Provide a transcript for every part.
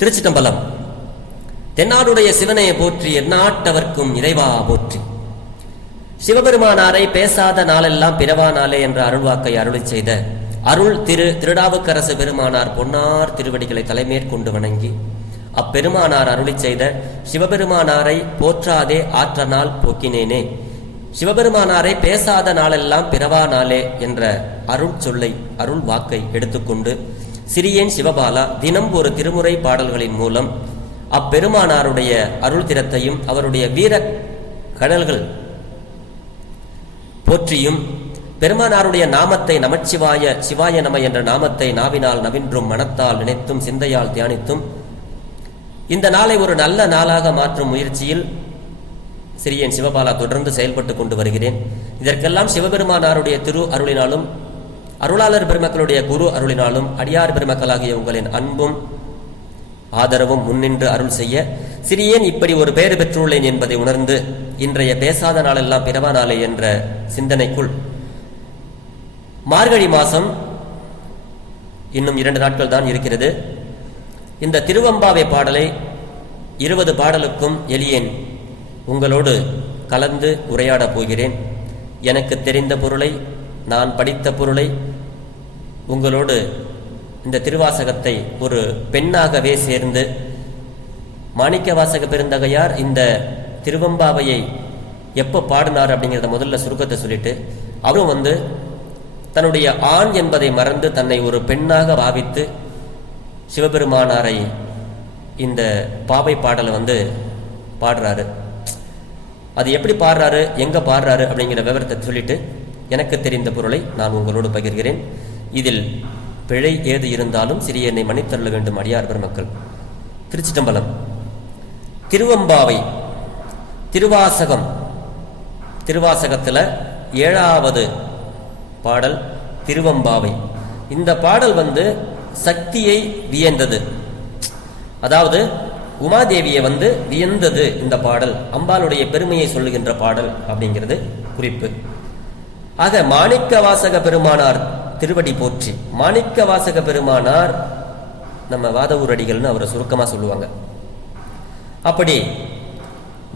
திருச்சிட்டம்பலம். தென்னாடுடைய சிவனையை போற்றி எந்நாட்டவர்க்கும் இறைவா போற்றி. சிவபெருமானாரை பேசாத நாளெல்லாம் பிறவா நாளே என்ற அருள்வாக்கை அருளி செய்த அருள் திருநாவுக்கரசு பெருமானார் பொன்னார் திருவடிகளை தலைமேற்கொண்டு வணங்கி அப்பெருமானார் அருளி செய்த சிவபெருமானாரை போற்றாதே ஆற்ற நாள் போக்கினேனே, சிவபெருமானாரை பேசாத நாளெல்லாம் பிறவா நாளே என்ற அருள் சொல்லை அருள் வாக்கை எடுத்துக்கொண்டு சிறியேன் சிவபாலா தினம் ஒரு திருமுறை பாடல்களின் மூலம் அப்பெருமானாருடைய அருள் திறத்தையும் அவருடைய வீர கடல்கள் போற்றியும் பெருமானாருடைய நாமத்தை நமச்சிவாய சிவாய நம என்ற நாமத்தை நாவினால் நவின்றும் மனத்தால் நினைத்தும் சிந்தையால் தியானித்தும் இந்த நாளை ஒரு நல்ல நாளாக மாற்றும் முயற்சியில் சிறியன் சிவபாலா தொடர்ந்து செயல்பட்டு கொண்டு வருகிறேன். இதற்கெல்லாம் சிவபெருமானாருடைய திரு அருளினாலும் அருளாளர் பெருமக்களுடைய குரு அருளினாலும் அடியார் பெருமக்களாகிய உங்களின் அன்பும் ஆதரவும் முன்னின்று அருள் செய்ய சிறியேன் இப்படி ஒரு பெயர் பெற்றுள்ளேன் என்பதை உணர்ந்து இன்றைய பேசாத நாளெல்லாம் பிறவா நாளே என்ற சிந்தனைக்குள் மார்கழி மாசம் இன்னும் 2 நாட்கள் தான் இருக்கிறது. இந்த திருவம்பாவை பாடலை 20 பாடலுக்கும் எளியேன் உங்களோடு கலந்து உரையாடப் போகிறேன். எனக்கு தெரிந்த பொருளை, நான் படித்த பொருளை உங்களோடு இந்த திருவாசகத்தை ஒரு பெண்ணாகவே சேர்ந்து மாணிக்க வாசக பெருந்தகையார் இந்த திருவம்பாவையை எப்போ பாடினார் அப்படிங்கிறத முதல்ல சுருக்கத்தை சொல்லிட்டு அவரும் தன்னுடைய ஆண் என்பதை மறந்து தன்னை ஒரு பெண்ணாக பாவித்து சிவபெருமானாரை இந்த பாவை பாடலை பாடுறாரு. அது எப்படி பாடுறாரு, எங்க பாடுறாரு அப்படிங்கிற விவரத்தை சொல்லிட்டு எனக்கு தெரிந்த பொருளை நான் உங்களோடு பகிர்கிறேன். இதில் பிழை ஏது இருந்தாலும் சிறிய என்னை மன்னித்தருள வேண்டும் அடியார் பெருமக்கள். திருச்சிட்டம்பலம். திருவம்பாவை திருவாசகம், திருவாசகத்துல 7வது பாடல் திருவம்பாவை. இந்த பாடல் சக்தியை வியந்தது, அதாவது உமாதேவியை வியந்தது இந்த பாடல். அம்பாளுடைய பெருமையை சொல்லுகின்ற பாடல் அப்படிங்கிறது குறிப்பு. ஆக மாணிக்க வாசக பெருமானார் திருவடி போற்றி. மாணிக்க வாசக பெருமானார் நம்ம வாதவூரடிகள்னு அவரை சுருக்கமா சொல்லுவாங்க. அப்படி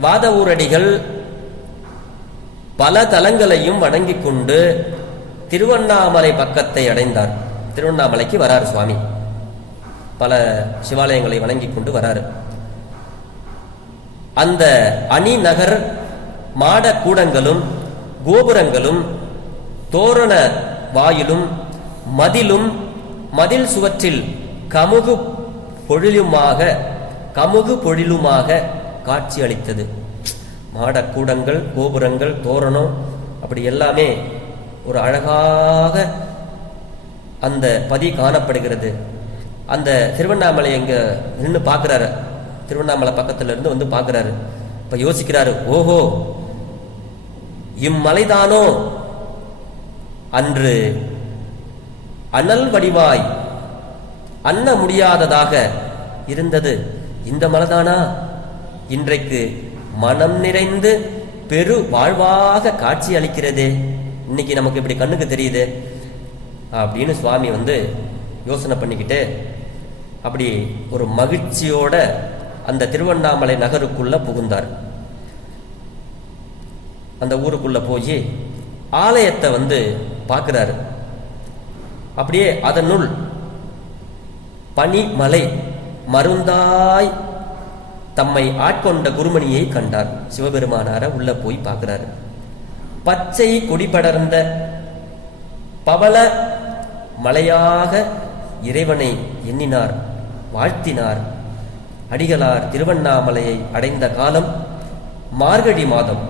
வாதவூரடிகள் பல தலங்களையும் வணங்கி கொண்டு திருவண்ணாமலை பக்கத்தை அடைந்தார். திருவண்ணாமலைக்கு வராரு சுவாமி, பல சிவாலயங்களை வணங்கி கொண்டு வராரு. அந்த அணி நகர் மாட கூடங்களும் கோபுரங்களும் தோரண வாயிலும் மதிலும் மதில் சுவற்றில் கமுகு பொழிலுமாக காட்சி அளித்தது. மாடக்கூடங்கள், கோபுரங்கள், தோரணம் அப்படி எல்லாமே ஒரு அழகாக அந்த பதி காணப்படுகிறது. அந்த திருவண்ணாமலை எங்க நின்று பார்க்கிறாரு, திருவண்ணாமலை பக்கத்துல இருந்து பார்க்கிறாரு. இப்ப யோசிக்கிறாரு, ஓஹோ இம்மலைதானோ அன்று அனல் வடிவாய் அண்ண முடியாததாக இருந்தது, இந்த மலைதானா இன்றைக்கு மனம் நிறைந்து பெரு வாழ்வாக காட்சி அளிக்கிறதே, இன்னைக்கு நமக்கு இப்படி கண்ணுக்கு தெரியுது அப்படின்னு சுவாமி யோசனை பண்ணிக்கிட்டு அப்படி ஒரு மகிழ்ச்சியோட அந்த திருவண்ணாமலை நகருக்குள்ள புகுந்தார். அந்த ஊருக்குள்ள போய் ஆலயத்தை பார்க்கிறாரு. அப்படியே அதனுள் பனிமலை மருந்தாய் தம்மை ஆட்கொண்ட குருமணியை கண்டார். சிவபெருமானார உள்ள போய் பார்க்கிறாரு. பச்சை கொடி படர்ந்த பவள மலையாக இறைவனை எண்ணினார், வாழ்த்தினார். அடிகளார் திருவண்ணாமலையை அடைந்த காலம் மார்கழி மாதம்,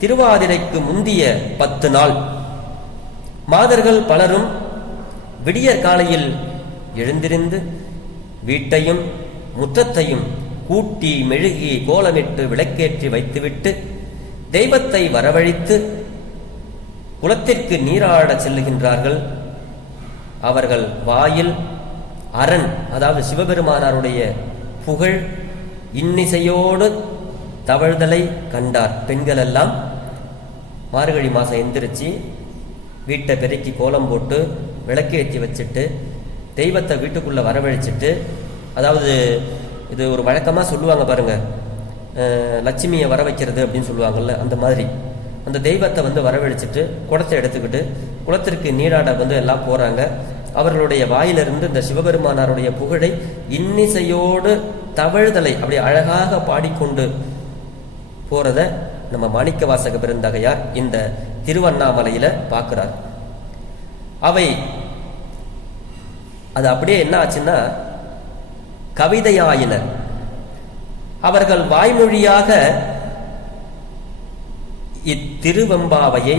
திருவாதிரைக்கு முந்திய 10 நாள். மாதர்கள் பலரும் விடியற் காலையில் எழுந்திருந்து வீட்டையும் முற்றத்தையும் கூட்டி மெழுகி கோலமிட்டு விளக்கேற்றி வைத்துவிட்டு தெய்வத்தை வரவழைத்து குளத்திற்கு நீராட செல்லுகின்றார்கள். அவர்கள் வாயில் அரண், அதாவது சிவபெருமானாருடைய புகழ் இன்னிசையோடு தவழ்தலை கண்டார். பெண்கள் எல்லாம் மார்கழி மாசம் எந்திரிச்சு வீட்டை பெருக்கி கோலம் போட்டு விளக்கேற்றி வச்சுட்டு தெய்வத்தை வீட்டுக்குள்ள வரவழைச்சிட்டு அதாவது இது ஒரு வழக்கமாக சொல்லுவாங்க பாருங்க, லட்சுமியை வர வைக்கிறது அப்படின்னு சொல்லுவாங்கல்ல, அந்த மாதிரி அந்த தெய்வத்தை வந்து வரவழைச்சிட்டு குடத்தை எடுத்துக்கிட்டு குளத்திற்கு நீராட வந்து எல்லாம் போறாங்க. அவர்களுடைய வாயிலிருந்து இந்த சிவபெருமானாருடைய புகழை இன்னிசையோடு தவழ்தலை அப்படி அழகாக பாடிக்கொண்டு போறத நம்ம மாணிக்கவாசக பெருந்தகையார் இந்த திருவண்ணாமலையில பார்க்கிறார். அவை அது அப்படியே என்ன ஆச்சுன்னா கவிதையாயின. அவர்கள் வாய்மொழியாக இத்திருவெம்பாவையை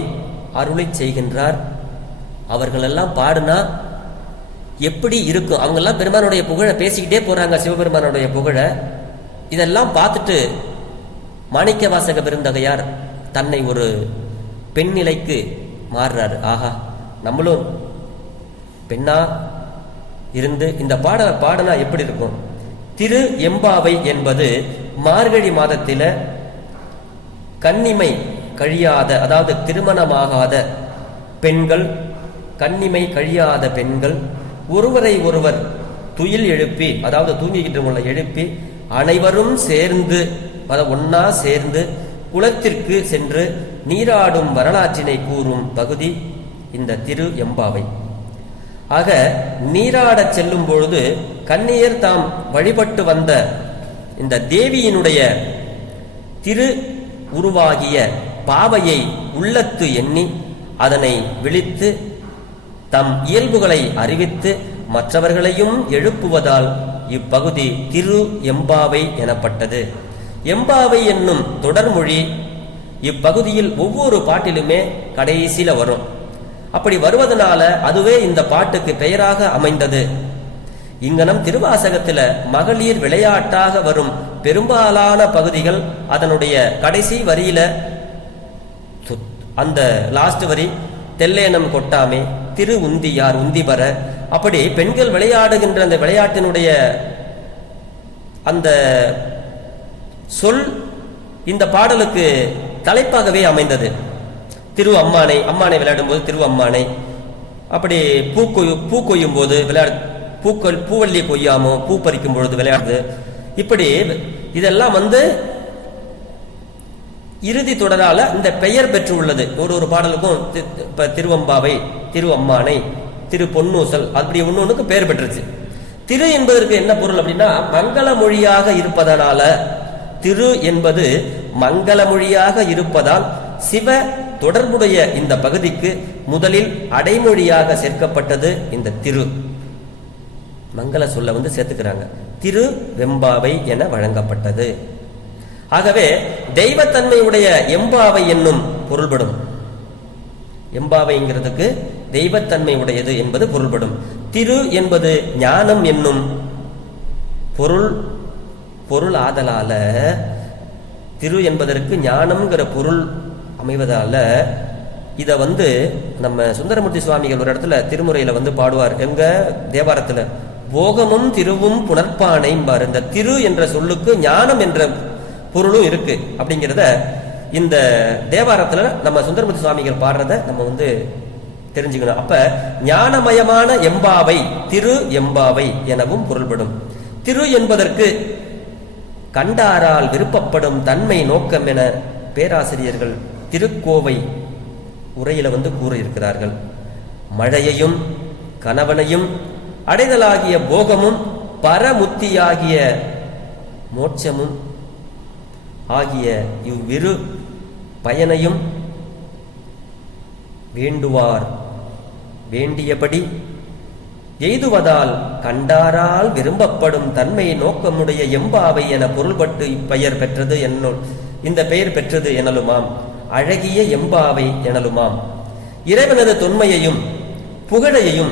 அருளை செய்கின்றார். அவர்கள் எல்லாம் பாடுனா எப்படி இருக்கும்? அவங்க எல்லாம் பெருமானுடைய புகழை பேசிக்கிட்டே போறாங்க, சிவபெருமானுடைய புகழ. இதெல்லாம் பார்த்துட்டு மாணிக்கவாசக பெருந்தகையார் தன்னை ஒரு பெண்நிலைக்கு மாறுறாரு. ஆஹா, நம்மளும் பெண்ணா இருந்து இந்த பாடனா எப்படி இருக்கும்? திரு எம்பாவை என்பது மார்கழி மாதத்தில கன்னிமை கழியாத, அதாவது திருமணமாகாத பெண்கள், கன்னிமை கழியாத பெண்கள் ஒருவரை ஒருவர் துயில் எழுப்பி, அதாவது தூங்கிக்கிட்டு எழுப்பி அனைவரும் சேர்ந்து ஒன்னா சேர்ந்து குளத்திற்கு சென்று நீராடும் வரலாற்றினை கூறும் பகுதி இந்த திரு எம்பாவை. ஆக நீராடச் செல்லும் பொழுது கன்னியர் தாம் வழிபட்டு வந்த இந்த தேவியினுடைய திரு உருவாகிய பாவையை உள்ளத்து எண்ணி அதனை விழித்து தம் இயல்புகளை அறிவித்து மற்றவர்களையும் எழுப்புவதால் இப்பகுதி திரு எம்பாவை எனப்பட்டது. எம்பாவை என்னும் தொடர்மொழி இப்பகுதியில் ஒவ்வொரு பாட்டிலுமே கடைசியில வரும். அப்படி வருவதனால அதுவே இந்த பாட்டுக்கு பெயராக அமைந்தது. இங்கனம் திருவாசகத்துல மகளிர் விளையாட்டாக வரும் பெரும்பாலான பகுதிகள் அதனுடைய கடைசி வரியில அந்த லாஸ்ட் வரி தெல்லேனம் கொட்டாமே திரு உந்தியார் உந்திபர, அப்படி பெண்கள் விளையாடுகின்ற அந்த விளையாட்டினுடைய அந்த சொல் இந்த பாடலுக்கு தலைப்பாகவே அமைந்தது. திரு அம்மானை, அம்மானை விளையாடும் போது திரு அம்மானை, அப்படி பூ கொய்யும் போது பூவல்லி கொய்யாமோ பூ பறிக்கும் பொழுது விளையாடுது. இப்படி இதெல்லாம் வந்து இறுதி தொடரால இந்த பெயர் பெற்று உள்ளது. ஒரு பாடலுக்கும் திருவம்பாவை, திரு அம்மானை, திரு பொன்னூசல், அப்படி ஒன்னொன்னுக்கு பெயர் பெற்றுச்சு. திரு என்பதற்கு என்ன பொருள் அப்படின்னா மங்கள மொழியாக இருப்பதனால, திரு என்பது மங்கள மொழியாக இருப்பதால் சிவ தொடர்புடைய இந்த பகுதிக்கு முதலில் அடைமொழியாக சேர்க்கப்பட்டது இந்த திரு. மங்கள சொல்ல வந்து சேர்த்துக்கிறாங்க, திரு வெம்பாவை என வழங்கப்பட்டது. ஆகவே தெய்வத்தன்மையுடைய எம்பாவை என்னும் பொருள்படும். எம்பாவைங்கிறதுக்கு தெய்வத்தன்மை உடையது என்பது பொருள்படும். திரு என்பது ஞானம் என்னும் பொருள் ஆதலால, திரு என்பதற்கு ஞானம்ங்கிற பொருள் அமைவதால இத வந்து நம்ம சுந்தரமூர்த்தி சுவாமிகள் ஒரு இடத்துல திருமுறையில வந்து பாடுவார். எங்க தேவாரத்துல போகமும் திருவும் புணர்ப்பானை பாரு. இந்த திரு என்ற சொல்லுக்கு ஞானம் என்ற பொருளும் இருக்கு அப்படிங்கிறத இந்த தேவாரத்துல நம்ம சுந்தரமூர்த்தி சுவாமிகள் பாடுறத நம்ம வந்து தெரிஞ்சுக்கணும். அப்ப ஞானமயமான எம்பாவை திரு எம்பாவை எனவும் பொருள்படும். திரு என்பதற்கு கண்டாரால் விருப்பப்படும் தன்மை நோக்கம் என பேராசிரியர்கள் திருக்கோவை உரையில வந்து கூற இருக்கிறார்கள். மழையையும் கணவனையும் அடைதலாகிய போகமும் பரமுத்தியாகிய மோட்சமும் ஆகிய இவ்விரு பயனையும் வேண்டுவார் வேண்டியபடி எய்துவதால் கண்டாரால் விரும்பப்படும் தன்மை நோக்கமுடைய எம்பாவை என பொருள்பட்டு இப்பெயர் பெற்றது இந்த பெயர் பெற்றது எனலுமாம். அழகிய எம்பாவை எனலுமாம். இறைவனது தொன்மையையும் புகழையையும்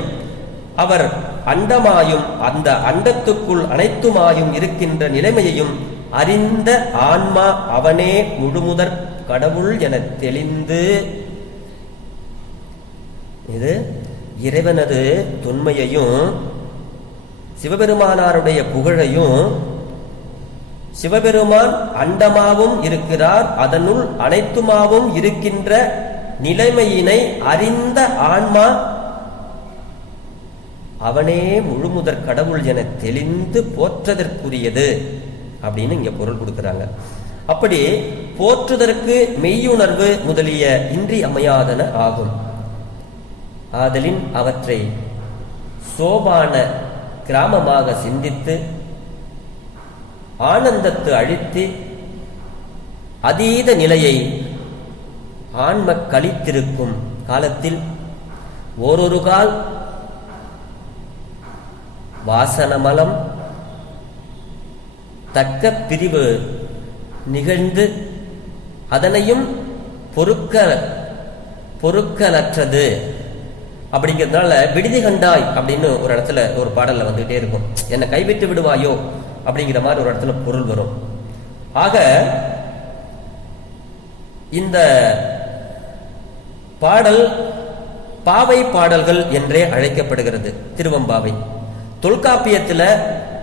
அவர் அண்டமாயும் அந்த அண்டத்துக்குள் அனைத்துமாயும் இருக்கின்ற நிலைமையையும் அறிந்த ஆன்மா அவனே முழுமுதற் கடவுள் என தெளிந்து, இது இறைவனது தொன்மையையும் சிவபெருமானாருடைய புகழையும், சிவபெருமான் அண்டமாவும் இருக்கிறார், அதனுள் அனைத்துமாவும் இருக்கின்ற நிலைமையினை அறிந்த ஆன்மா அவனே முழுமுதற் கடவுள் என தெளிந்து போற்றதற்குரியது அப்படின்னு இங்க பொருள் கொடுக்கிறாங்க. அப்படி போற்றுதற்கு மெய்யுணர்வு முதலிய இன்றியமையாதன ஆகும். ஆதலின் அவற்றை சோபான கிராமமாக சிந்தித்து ஆனந்தத்து அழித்து அதீத நிலையை ஆன்ம கழித்திருக்கும் காலத்தில் ஓரொரு கால் வாசனமலம் தக்க பிரிவு நிகழ்ந்து அதனையும் பொறுக்கலற்றது அப்படிங்கிறதுனால விடுதி கண்டாய் அப்படின்னு ஒரு இடத்துல ஒரு பாடல்ல வந்துகிட்டே இருக்கும். என்னை கைவிட்டு விடுவாயோ அப்படிங்கிற மாதிரி ஒரு இடத்துல பொருள் வரும். ஆக இந்த பாடல் பாவை பாடல்கள் என்றே அழைக்கப்படுகிறது. திருவம்பாவை தொல்காப்பியத்துல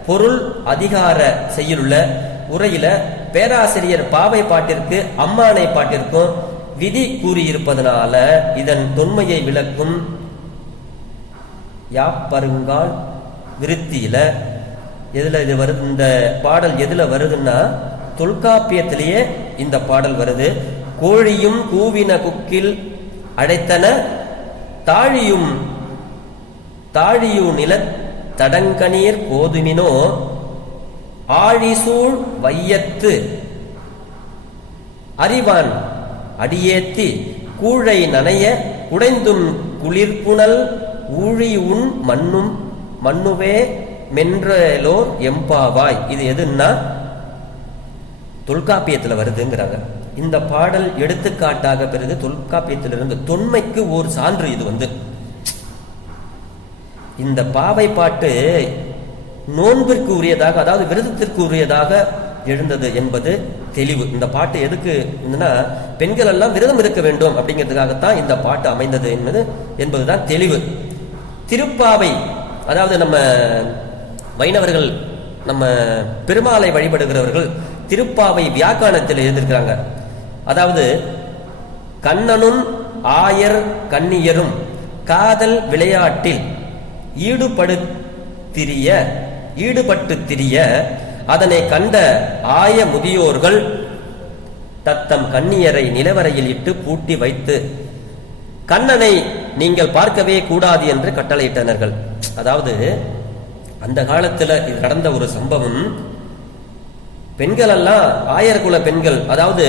பொருள் அதிகார செய்யுள்ள உரையில பேராசிரியர் பாவை பாட்டிற்கு அம்மானை பாட்டிற்கும் விதி கூறியிருப்பதனால இதன் தொன்மையை விளக்கும் யாப்பருங்கால் விருத்தியில எதுல இது வருது, இந்த பாடல் எதுல வருதுன்னா தொல்காப்பியத்திலேயே இந்த பாடல் வருது. கோழியும் கூவின குக்கில் அடைத்தன தாழியு நில தடங்கனீர் கோதுமினோ ஆழிசூழ் வையத்து அறிவான் அடியேத்தி கூழை நனைய குடைந்தும் குளிர்புணல் ஊழி உன் மண்ணுவே மென்றலோர் எம்பாவாய். இது எதுன்னா தொல்காப்பியத்தில் வருதுங்கிறாங்க. இந்த பாடல் எடுத்துக்காட்டாக பெறுது தொல்காப்பியத்திலிருந்து. தொன்மைக்கு ஒரு சான்று இது. இந்த பாவை பாட்டு நோன்பிற்கு உரியதாக, அதாவது விரதத்திற்கு உரியதாக எழுந்தது என்பது தெளிவு. இந்த பாட்டு எதுக்கு இருந்ததுன்னா பெண்கள் எல்லாம் விரதம் இருக்க வேண்டும் அப்படிங்கிறதுக்காகத்தான் இந்த பாட்டு அமைந்தது என்பதுதான் தெளிவு. திருப்பாவை, அதாவது நம்ம வைணவர்கள், நம்ம பெருமாளை வழிபடுகிறவர்கள் திருப்பாவை வியாக்கானத்தில் எழுதியிருக்கிறாங்க. அதாவது கண்ணனும் ஆயர் கன்னியரும் காதல் விளையாட்டில் ஈடுபட்டு திரிய அதனை கண்ட ஆய முதியோர்கள் தத்தம் கன்னியரை நிலவரையில் இட்டு பூட்டி வைத்து கண்ணனை நீங்கள் பார்க்கவே கூடாது என்று கட்டளையிட்டனர்கள். அதாவது அந்த காலத்துல இது நடந்த ஒரு சம்பவம். பெண்கள் எல்லாம் ஆயர்குல பெண்கள், அதாவது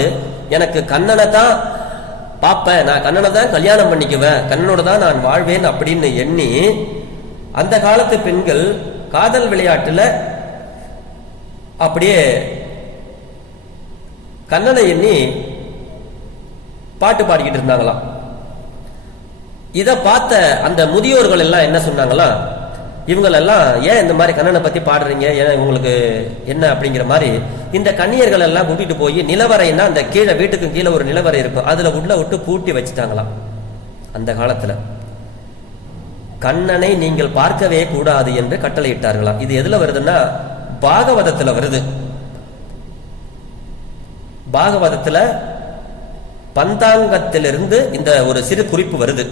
எனக்கு கண்ணனை தான் பார்ப்பேன், நான் கண்ணனை தான் கல்யாணம் பண்ணிக்குவேன், கண்ணனோட தான் நான் வாழ்வேன் அப்படின்னு எண்ணி அந்த காலத்து பெண்கள் காதல் விளையாட்டுல அப்படியே கண்ணனை எண்ணி பாட்டு பாடிக்கிட்டு இருந்தாங்களாம். இதை பார்த்த அந்த முதியோர்கள் எல்லாம் என்ன சொன்னாங்களா, இவங்களெல்லாம் ஏன் இந்த மாதிரி கண்ணனை பத்தி பாடுறீங்க, ஏன் உங்களுக்கு என்ன அப்படிங்கிற மாதிரி இந்த கன்னியர்கள் எல்லாம் கூட்டிட்டு போய் நிலவரைன்னா அந்த கீழே வீட்டுக்கு கீழே ஒரு நிலவரை இருக்கும், அதுல உள்ள விட்டு பூட்டி வச்சுட்டாங்களாம். அந்த காலத்துல கண்ணனை நீங்கள் பார்க்கவே கூடாது என்று கட்டளையிட்டார்களாம். இது எதுல வருதுன்னா பாகவதத்துல வருது. பாகவதத்துல பந்தாங்கத்திலிருந்து இந்த ஒரு சிறு குறிப்பு வருது.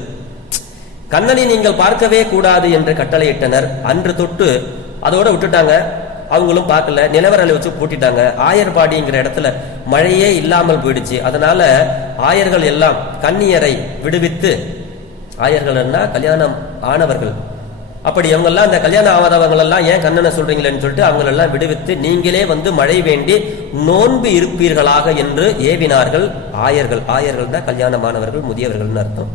கண்ணனை நீங்கள் பார்க்கவே கூடாது என்று கட்டளையிட்டனர். அன்று தொட்டு அதோட விட்டுட்டாங்க, அவங்களும் பார்க்கல, நிலவரலை வச்சு பூட்டிட்டாங்க. ஆயர்பாடிங்கிற இடத்துல மழையே இல்லாமல் போயிடுச்சு. அதனால ஆயர்கள் எல்லாம் கன்னியரை விடுவித்து, ஆயர்கள் கல்யாணம் ஆனவர்கள், அப்படி அவங்க எல்லாம் அந்த கல்யாணம் ஆகாதவங்க எல்லாம் ஏன் கண்ணனை சொல்றீங்களேன்னு சொல்லிட்டு அவங்க எல்லாம் விடுவித்து நீங்களே மழை வேண்டி நோன்பு இருப்பீர்களாக என்று ஏவினார்கள் ஆயர்கள். ஆயர்கள் தான் கல்யாணமானவர்கள், முதியவர்கள் அர்த்தம்.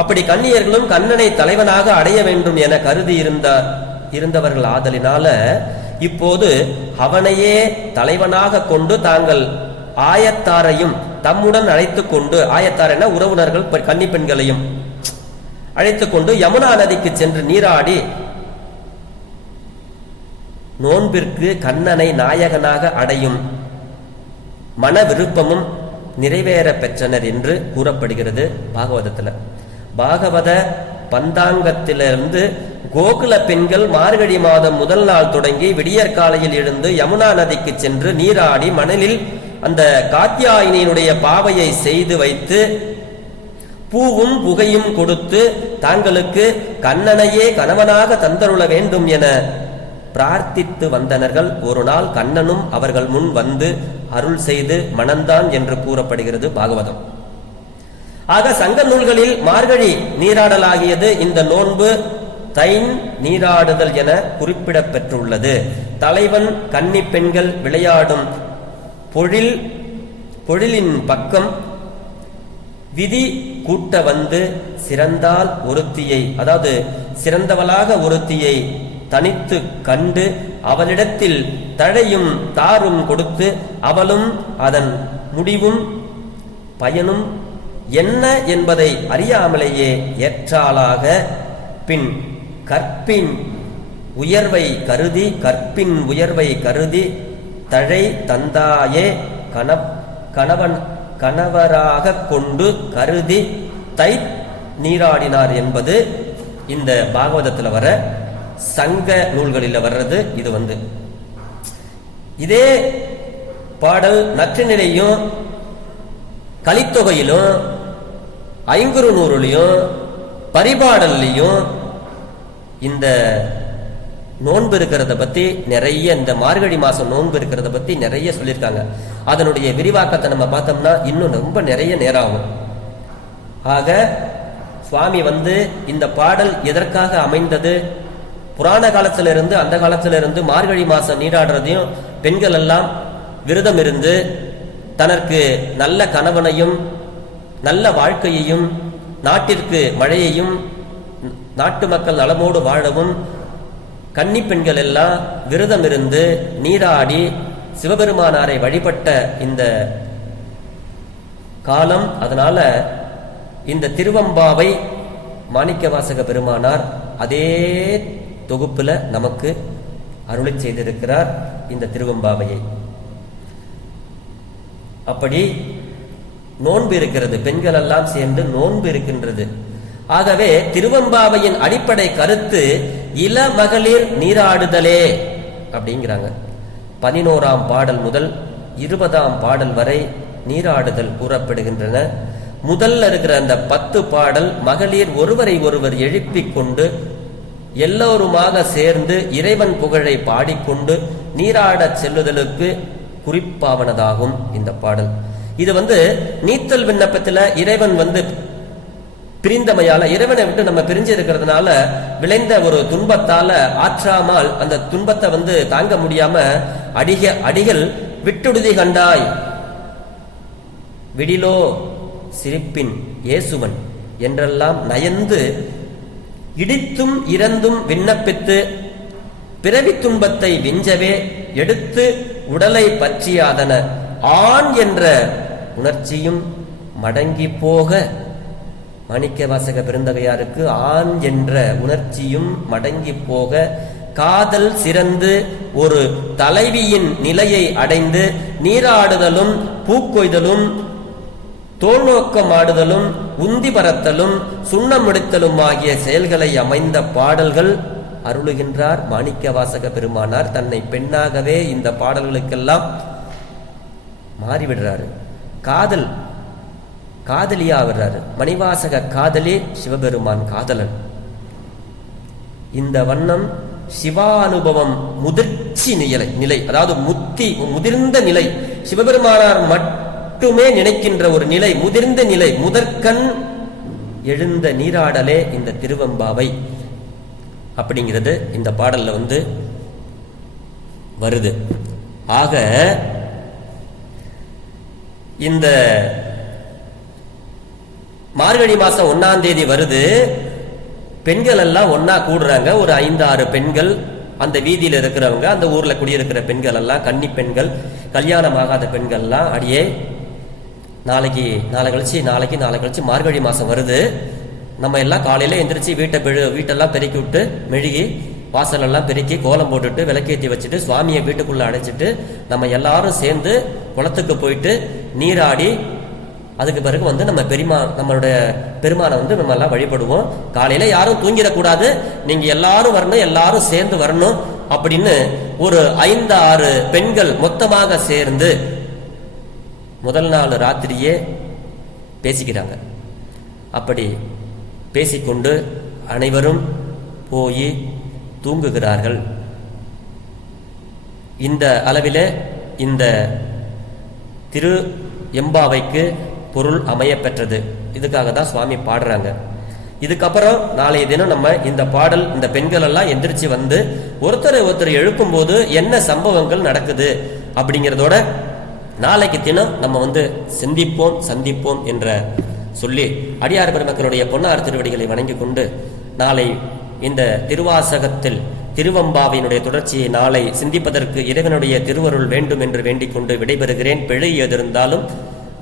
அப்படி கன்னியர்களும் கண்ணனை தலைவனாக அடைய வேண்டும் என கருதி இருந்தவர்கள் ஆதலினால இப்போது அவனையே தலைவனாக கொண்டு தாங்கள் ஆயத்தாரையும் தம்முடன் அழைத்துக் கொண்டு, ஆயத்தார் உறவினர்கள் கன்னி பெண்களையும் அழைத்துக் கொண்டு யமுனா நதிக்கு சென்று நீராடி நோன்பிற்கு கண்ணனை நாயகனாக அடையும் மன விருப்பமும் நிறைவேற பெற்றனர் என்று கூறப்படுகிறது பாகவதத்துல. பாகவத பந்தாங்கத்திலிருந்து கோகுல பெண்கள் மார்கழி மாதம் முதல் நாள் தொடங்கி விடியற்காலையில் எழுந்து யமுனா நதிக்கு சென்று நீராடி மணலில் அந்த காத்தியாயினியினுடைய பாவையை செய்து வைத்து பூவும் புகையும் கொடுத்து தாங்களுக்கு கண்ணனையே கணவனாக தந்தருள வேண்டும் என பிரார்த்தித்து வந்தனர்கள். ஒரு நாள் கண்ணனும் அவர்கள் முன் வந்து அருள் செய்து மணந்தான் என்று கூறப்படுகிறது பாகவதம். ஆக சங்க நூல்களில் மார்கழி நீராடலாகியது இந்த நோன்பு தைன் நீராடுதல் என குறிப்பிடப்பெற்றுள்ளது. தலைவன் கன்னி பெண்கள் விளையாடும் பொழிலின் பக்கம் விதி கூட்ட வந்து சிறந்தால் ஒருத்தியை, அதாவது சிறந்தவளாக ஒருத்தியை தனித்து கண்டு அவளிடத்தில் தழையும் தாரும் கொடுத்து அவளும் அதன் முடிவும் பயனும் என்ன என்பதை அறியாமலேயே ஏற்றாளாக பின் கற்பின் உயர்வை கருதி தழை தந்தாயே கணவராக கொண்டு கருதி தை நீராடினார் என்பது இந்த பாகவதத்துல வர சங்க நூல்களில் வர்றது. இது இதே பாடல் நற்றினிலையும் கலித்தொகையிலும் ஐங்குறுநூறுலையும் பரிபாடல்லையும் இந்த நோன்பு இருக்கிறத பத்தி நிறைய, இந்த மார்கழி மாசம் நோன்பு இருக்கிறத பத்தி நிறைய சொல்லியிருக்காங்க. அதனுடைய விரிவாக்கத்தை நம்ம பார்த்தோம்னா இன்னும் ரொம்ப நிறைய நேரம் ஆகும். ஆக சுவாமி இந்த பாடல் எதற்காக அமைந்தது, புராண காலத்திலிருந்து அந்த காலத்திலிருந்து மார்கழி மாசம் நீராடுறதையும் பெண்கள் எல்லாம் விரதம் இருந்து தனக்கு நல்ல கணவனையும் நல்ல வாழ்க்கையையும் நாட்டிற்கு மழையையும் நாட்டு மக்கள் நலமோடு வாழவும் கன்னி பெண்கள் எல்லாம் விரதம் இருந்து நீராடி சிவபெருமானாரை வழிபட்ட இந்த காலம். அதனால இந்த திருவம்பாவை மாணிக்கவாசக பெருமானார் அதே தொகுப்புல நமக்கு அருளை செய்திருக்கிறார் இந்த திருவம்பாவையை. அப்படி நோன்பு இருக்கிறது, பெண்கள் எல்லாம் சேர்ந்து நோன்பு இருக்கின்றது. ஆகவே திருவம்பாவையின் அடிப்படை கருத்து இள மகளிர் நீராடுதலே அப்படிங்கிறாங்க. 11ஆம் பாடல் முதல் 20ஆம் பாடல் வரை நீராடுதல் கூறப்படுகின்றன. முதல்ல இருக்கிற அந்த 10 பாடல் மகளிர் ஒருவரை ஒருவர் எழுப்பிக் கொண்டு எல்லோருமாக சேர்ந்து இறைவன் புகழை பாடிக்கொண்டு நீராடச் செல்லுதலுக்கு குறிப்பாவனதாகும் இந்த பாடல். இது நீத்தல் விண்ணப்பத்துல இறைவன் பிரிந்தமையால, இறைவனை விட்டு நம்ம பிரிஞ்சு இருக்கிறதுனால விளைந்த ஒரு துன்பத்தால ஆற்றாமல் அந்த துன்பத்தை தாங்க முடியாம அடிகள் விட்டுடுதி கண்டாய் விடிலோ சிரிப்பின் இயேசுவன் என்றெல்லாம் நயந்து இடித்தும் இறந்தும் விண்ணப்பித்து பிறவி துன்பத்தை விஞ்சவே எடுத்து உடலை பற்றியாதன ஆண் என்ற உணர்ச்சியும் மடங்கி போக, மாணிக்கவாசக பெருந்தகையாருக்கு ஆண் என்ற உணர்ச்சியும் மடங்கி போக காதல் சிறந்து ஒரு தலைவியின் நிலையை அடைந்து நீராடுதலும் பூக்கொய்தலும் தோல் நோக்கம் ஆடுதலும் உந்தி பறத்தலும் சுண்ணம் எடுத்தலும் ஆகிய செயல்களை அமைந்த பாடல்கள் அருளுகின்றார் மாணிக்கவாசக பெருமானார். தன்னை பெண்ணாகவே இந்த பாடல்களுக்கெல்லாம் மாறிவிடுறாரு. காதலியா வர்றாரு. மணிவாசக காதலி, சிவபெருமான் காதலன். இந்த வண்ணம் சிவானுபவம் முதிர்ச்சி நிலை, அதாவது முதிர்ந்த நிலை, சிவபெருமானார் மட்டுமே நினைக்கின்ற ஒரு நிலை, முதிர்ந்த நிலை, முதற்கண் எழுந்த நீராடலே இந்த திருவம்பாவை அப்படிங்கிறது இந்த பாடல்ல வருது. ஆக இந்த மார்கழி மாசம் 1ஆம் தேதி வருது. பெண்கள் எல்லாம் ஒன்னா கூடுறாங்க. ஒரு 5-6 பெண்கள், அந்த வீதியில இருக்கிறவங்க, அந்த ஊர்ல குடியிருக்கிற பெண்கள் எல்லாம், கன்னி பெண்கள், கல்யாணமாகாத பெண்கள்லாம், அடியே நாளை கழிச்சு மார்கழி மாசம் வருது. நம்ம எல்லாம் காலையில எந்திரிச்சு வீட்டெல்லாம் பெருக்கி விட்டு மெழுகி வாசலெல்லாம் பெருக்கி கோலம் போட்டுட்டு விளக்கேற்றி வச்சுட்டு சுவாமியை வீட்டுக்குள்ள அடைச்சிட்டு நம்ம எல்லாரும் சேர்ந்து குளத்துக்கு போயிட்டு நீராடி அதுக்கு பிறகு நம்ம நம்மளுடைய பெருமானை நம்ம எல்லாம் வழிபடுவோம். காலையில யாரும் தூங்கிடக்கூடாது, நீங்க எல்லாரும் வரணும், எல்லாரும் சேர்ந்து வரணும் அப்படின்னு ஒரு 5-6 பெண்கள் மொத்தமாக சேர்ந்து முதல் நாள் ராத்திரியே பேசிக்கிறாங்க. அப்படி பேசிக்கொண்டு அனைவரும் போய் தூங்குகிறார்கள். இந்த அளவிலே இந்த திரு எம்பாவைக்கு பொருள் அமைய பெற்றது. இதுக்காக தான் சுவாமி பாடுறாங்க. இதுக்கப்புறம் நாளைய தினம் நம்ம இந்த பாடல், இந்த பெண்கள் எல்லாம் எந்திரிச்சு வந்து ஒருத்தர் எழுப்பும் போது என்ன சம்பவங்கள் நடக்குது அப்படிங்கிறதோட நாளைக்கு தினம் நம்ம சந்திப்போம் என்ற சொல்லி அடியார் பெருமக்களுடைய பொன்னார் திருவடிகளை வணங்கி கொண்டு நாளை இந்த திருவாசகத்தில் திருவம்பாவினுடைய தொடர்ச்சியை நாளை சிந்திப்பதற்கு இறைவனுடைய திருவருள் வேண்டும் என்று வேண்டிக் கொண்டு விடைபெறுகிறேன். பிழை எதிர்ந்தாலும்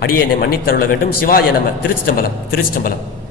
அடியேனை மன்னித்தருள வேண்டும். சிவாய நம. திருச்சிற்றம்பலம்.